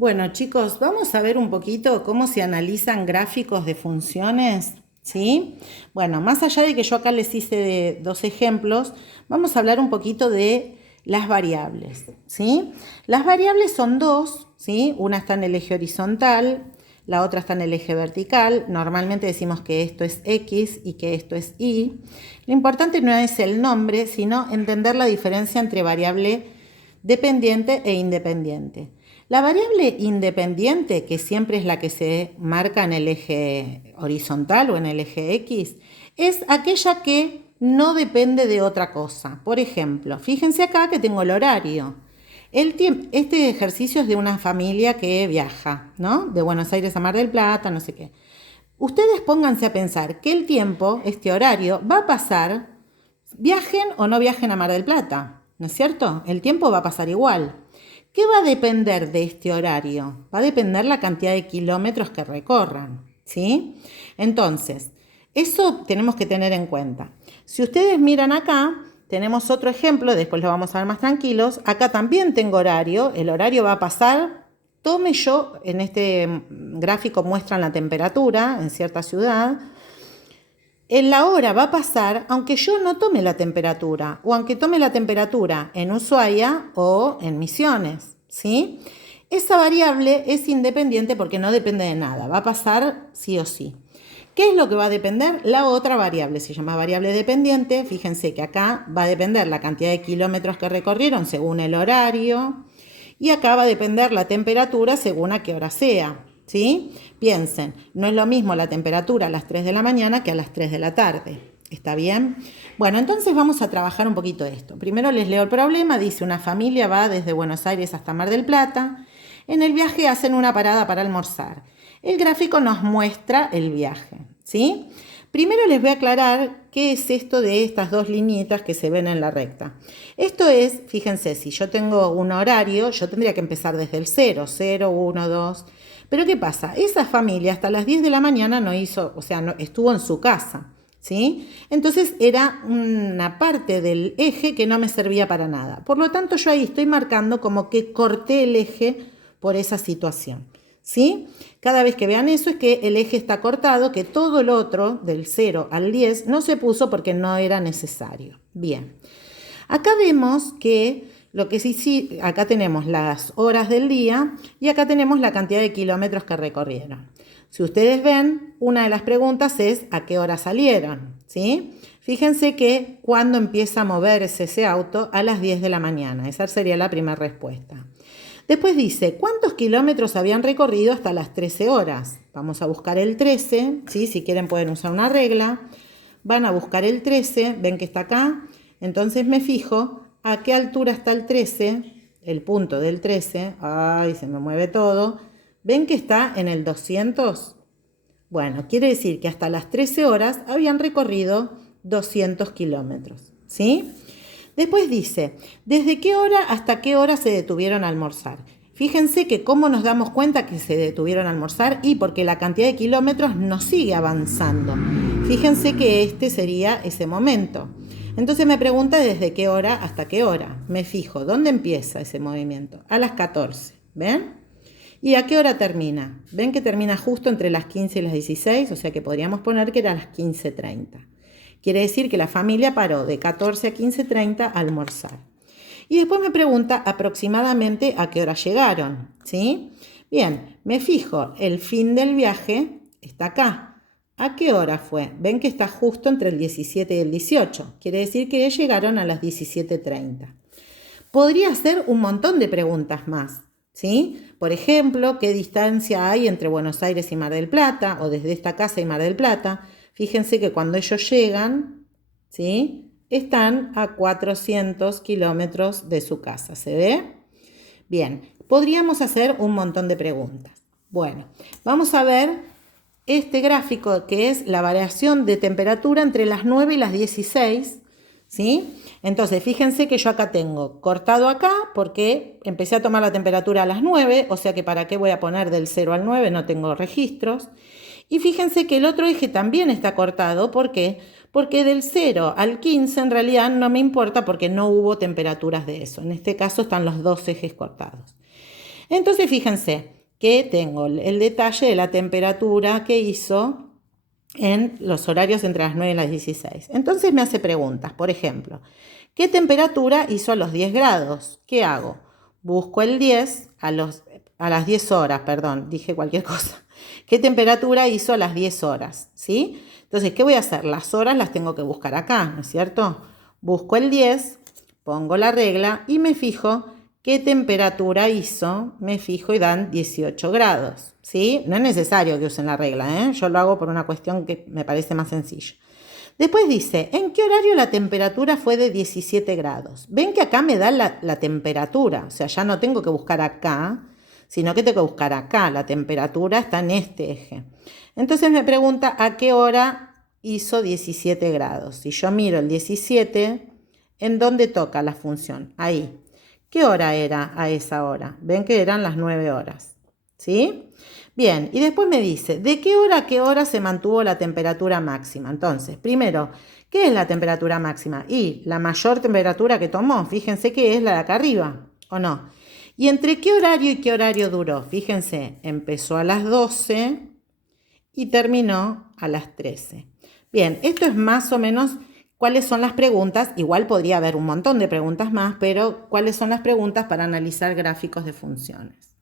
Bueno, chicos, vamos a ver un poquito cómo se analizan gráficos de funciones, ¿sí? Bueno, más allá de que yo acá les hice dos ejemplos, vamos a hablar un poquito de las variables, ¿sí? Las variables son dos, ¿sí? Una está en el eje horizontal, la otra está en el eje vertical. Normalmente decimos que esto es X y que esto es Y. Lo importante no es el nombre, sino entender la diferencia entre variable dependiente e independiente. La variable independiente, que siempre es la que se marca en el eje horizontal o en el eje X, es aquella que no depende de otra cosa. Por ejemplo, fíjense acá que tengo el horario. Este ejercicio es de una familia que viaja, ¿no? De Buenos Aires a Mar del Plata, no sé qué. Ustedes pónganse a pensar que el tiempo, este horario, va a pasar, viajen o no viajen a Mar del Plata, ¿no es cierto? El tiempo va a pasar igual. ¿Qué va a depender de este horario? Va a depender la cantidad de kilómetros que recorran, ¿sí? Entonces, eso tenemos que tener en cuenta. Si ustedes miran acá, tenemos otro ejemplo, después lo vamos a ver más tranquilos. Acá también tengo horario, el horario va a pasar, tome yo, en este gráfico muestran la temperatura en cierta ciudad. En la hora va a pasar aunque yo no tome la temperatura o aunque tome la temperatura en Ushuaia o en Misiones, ¿sí? Esa variable es independiente porque no depende de nada, va a pasar sí o sí. ¿Qué es lo que va a depender? La otra variable, se llama variable dependiente. Fíjense que acá va a depender la cantidad de kilómetros que recorrieron según el horario y acá va a depender la temperatura según a qué hora sea. ¿Sí? Piensen, no es lo mismo la temperatura a las 3 de la mañana que a las 3 de la tarde. ¿Está bien? Bueno, entonces vamos a trabajar un poquito esto. Primero les leo el problema. Dice, una familia va desde Buenos Aires hasta Mar del Plata. En el viaje hacen una parada para almorzar. El gráfico nos muestra el viaje, ¿sí? Primero les voy a aclarar qué es esto de estas dos linietas que se ven en la recta. Esto es, fíjense, si yo tengo un horario, yo tendría que empezar desde el 0, 0, 1, 2. Pero ¿qué pasa? Esa familia hasta las 10 de la mañana no hizo, o sea, no, estuvo en su casa, ¿sí? Entonces era una parte del eje que no me servía para nada. Por lo tanto, yo ahí estoy marcando como que corté el eje por esa situación, ¿sí? Cada vez que vean eso es que el eje está cortado, que todo el otro, del 0 al 10, no se puso porque no era necesario. Bien. Acá vemos que lo que sí, acá tenemos las horas del día y acá tenemos la cantidad de kilómetros que recorrieron. Si ustedes ven, una de las preguntas es ¿a qué hora salieron? ¿Sí? Fíjense que cuando empieza a moverse ese auto a las 10 de la mañana. Esa sería la primera respuesta. Después dice, ¿cuántos kilómetros habían recorrido hasta las 13 horas? Vamos a buscar el 13, ¿sí? Si quieren pueden usar una regla. Van a buscar el 13, ven que está acá. Entonces me fijo a qué altura está el 13, el punto del 13. Ay, se me mueve todo. ¿Ven que está en el 200? Bueno, quiere decir que hasta las 13 horas habían recorrido 200 kilómetros, ¿sí? Después dice, ¿desde qué hora hasta qué hora se detuvieron a almorzar? Fíjense que cómo nos damos cuenta que se detuvieron a almorzar y porque la cantidad de kilómetros nos sigue avanzando. Fíjense que este sería ese momento. Entonces me pregunta desde qué hora hasta qué hora. Me fijo, ¿dónde empieza ese movimiento? A las 14, ¿ven? ¿Y a qué hora termina? ¿Ven que termina justo entre las 15 y las 16? O sea que podríamos poner que era a las 15:30. Quiere decir que la familia paró de 14 a 15:30 a almorzar. Y después me pregunta aproximadamente a qué hora llegaron, ¿sí? Bien, me fijo, el fin del viaje está acá. ¿A qué hora fue? Ven que está justo entre el 17 y el 18. Quiere decir que llegaron a las 17:30. Podría hacer un montón de preguntas más, ¿sí? Por ejemplo, ¿qué distancia hay entre Buenos Aires y Mar del Plata? O desde esta casa y Mar del Plata. Fíjense que cuando ellos llegan, ¿sí? Están a 400 kilómetros de su casa. ¿Se ve? Bien, podríamos hacer un montón de preguntas. Bueno, vamos a ver este gráfico que es la variación de temperatura entre las 9 y las 16, ¿sí? Entonces, fíjense que yo acá tengo cortado acá porque empecé a tomar la temperatura a las 9, o sea que para qué voy a poner del 0 al 9, no tengo registros. Y fíjense que el otro eje también está cortado, ¿por qué? Porque del 0 al 15 en realidad no me importa porque no hubo temperaturas de eso. En este caso están los dos ejes cortados. Entonces fíjense que tengo el detalle de la temperatura que hizo en los horarios entre las 9 y las 16. Entonces me hace preguntas, por ejemplo, ¿qué temperatura hizo a los 10 grados? ¿Qué hago? Busco el 10 a las 10 horas, perdón, dije cualquier cosa. ¿Qué temperatura hizo a las 10 horas? ¿Sí? Entonces, ¿qué voy a hacer? Las horas las tengo que buscar acá, ¿no es cierto? Busco el 10, pongo la regla y me fijo qué temperatura hizo, me fijo y dan 18 grados, ¿sí? No es necesario que usen la regla, ¿eh? Yo lo hago por una cuestión que me parece más sencillo. Después dice, ¿en qué horario la temperatura fue de 17 grados? Ven que acá me da la temperatura, o sea, ya no tengo que buscar acá, sino que tengo que buscar acá. La temperatura está en este eje. Entonces me pregunta a qué hora hizo 17 grados. Si yo miro el 17, ¿en dónde toca la función? Ahí. ¿Qué hora era a esa hora? Ven que eran las 9 horas. ¿Sí? Bien, y después me dice, ¿de qué hora a qué hora se mantuvo la temperatura máxima? Entonces, primero, ¿qué es la temperatura máxima? Y la mayor temperatura que tomó, fíjense que es la de acá arriba, ¿o no? ¿Y entre qué horario y qué horario duró? Fíjense, empezó a las 12 y terminó a las 13. Bien, esto es más o menos cuáles son las preguntas. Igual podría haber un montón de preguntas más, pero cuáles son las preguntas para analizar gráficos de funciones.